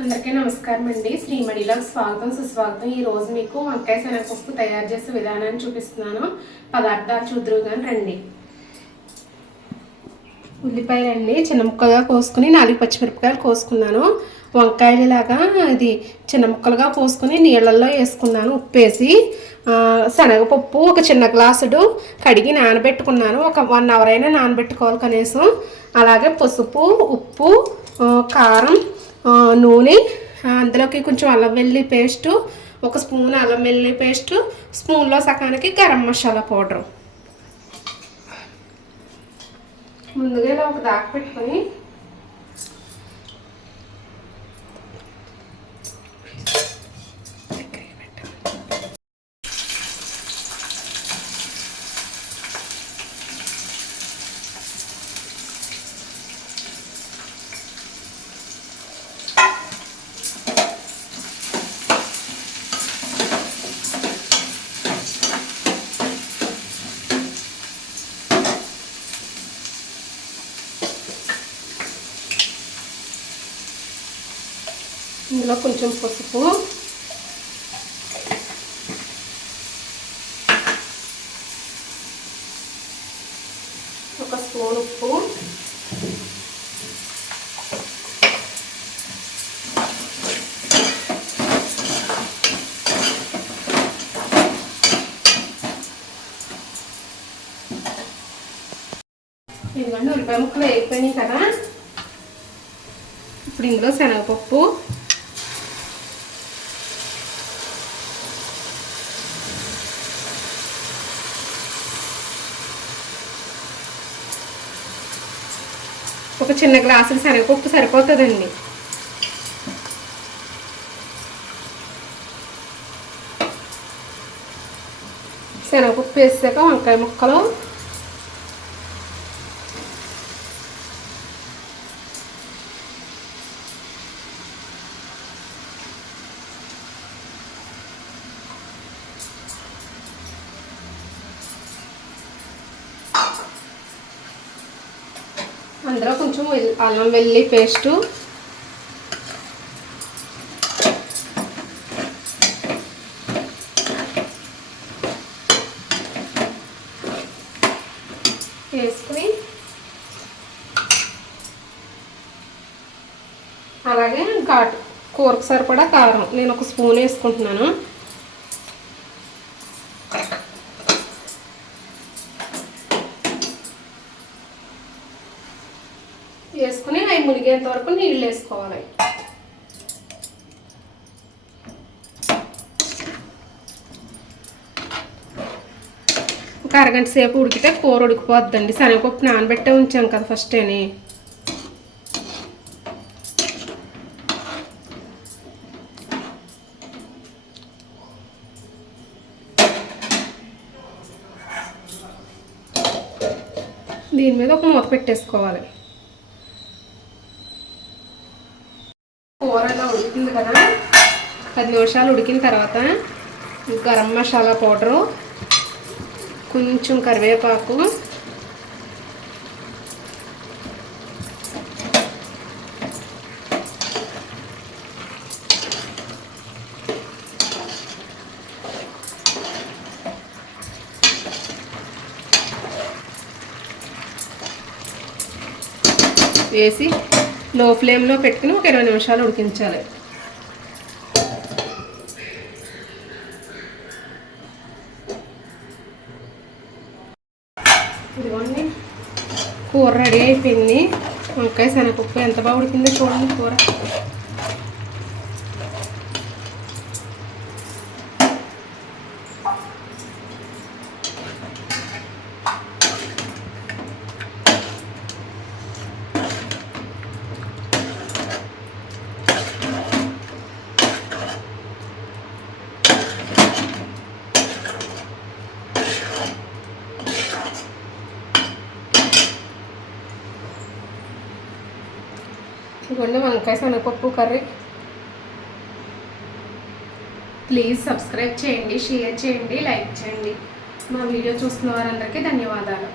అందరికీ నమస్కారం అండి. శ్రీమణిలో స్వాగతం సుస్వాగతం. ఈ రోజు మీకు వంకాయ శనగపప్పు తయారు చేసే విధానాన్ని చూపిస్తున్నాను. పదార్థాలు చూద్దరు కానీ రండి. ఉల్లిపాయలండి చిన్న ముక్కలుగా కోసుకుని నాలుగు పచ్చిమిరపకాయలు కోసుకున్నాను. వంకాయలు ఇలాగా ఇది చిన్న ముక్కలుగా కోసుకుని నీళ్ళల్లో వేసుకున్నాను ఉప్పేసి. వేసి శనగపప్పు ఒక చిన్న గ్లాసుడు కడిగి నానబెట్టుకున్నాను. ఒక వన్ అవర్ అయినా నానబెట్టుకోవాలి కనీసం. అలాగే పసుపు ఉప్పు కారం నూనె అందులోకి కొంచెం అల్లం వెల్లి పేస్టు ఒక స్పూన్ అల్లం వెల్లి పేస్టు స్పూన్లో సగానికి గరం మసాలా పౌడరు. ముందుగా ఇలా ఒక దాకా పెట్టుకొని ఇందులో కొంచెం పసుపు. ఒక స్పూన్ ఉప్పు. ఇదిగోండి ఉల్లిపాయ ముక్కలు వేయిపోయినాయి కదా. ఇప్పుడు ఇందులో శనగపప్పు. ఒక చిన్న గ్లాసులు శనగపప్పు సరిపోతుందండి. శనగపప్పు వేసాక వంకాయ ముక్కలు అందులో కొంచెం అల్లం వెల్లి పేస్టు. వేసుకుని అలాగే ఘాటు కూరకు సరిపడా కారం. నేను ఒక స్పూన్ వేసుకుంటున్నాను. వేసుకుని అవి మునిగేంత వరకు నీళ్ళు వేసుకోవాలి. ఒక అరగంట సేపు ఉడికితే కూర ఉడికిపోద్దండి. శనగపప్పు నానబెట్టే ఉంచాం కదా ఫస్ట్ అని దీని మీద ఒక మూత పెట్టేసుకోవాలి కూర ఇలా ఉడికింది కదా పది నిమిషాలు ఉడికిన తర్వాత గరం మసాలా పౌడరు కొంచెం కరివేపాకు వేసి లో ఫ్లేమ్లో పెట్టుకుని ఒక ఇరవై నిమిషాలు ఉడికించాలి ఇదిగోండి కూర రెడీ అయిపోయింది. వంకాయ శనగపప్పు ఎంత బాగా ఉడికిందో చూడండి కూర. ఇదిగోండి వంకాయ శనగపప్పు కర్రీ. ప్లీజ్ సబ్స్క్రైబ్ చేయండి షేర్ చేయండి లైక్ చేయండి. మా వీడియో చూస్తున్న వారందరికీ ధన్యవాదాలు.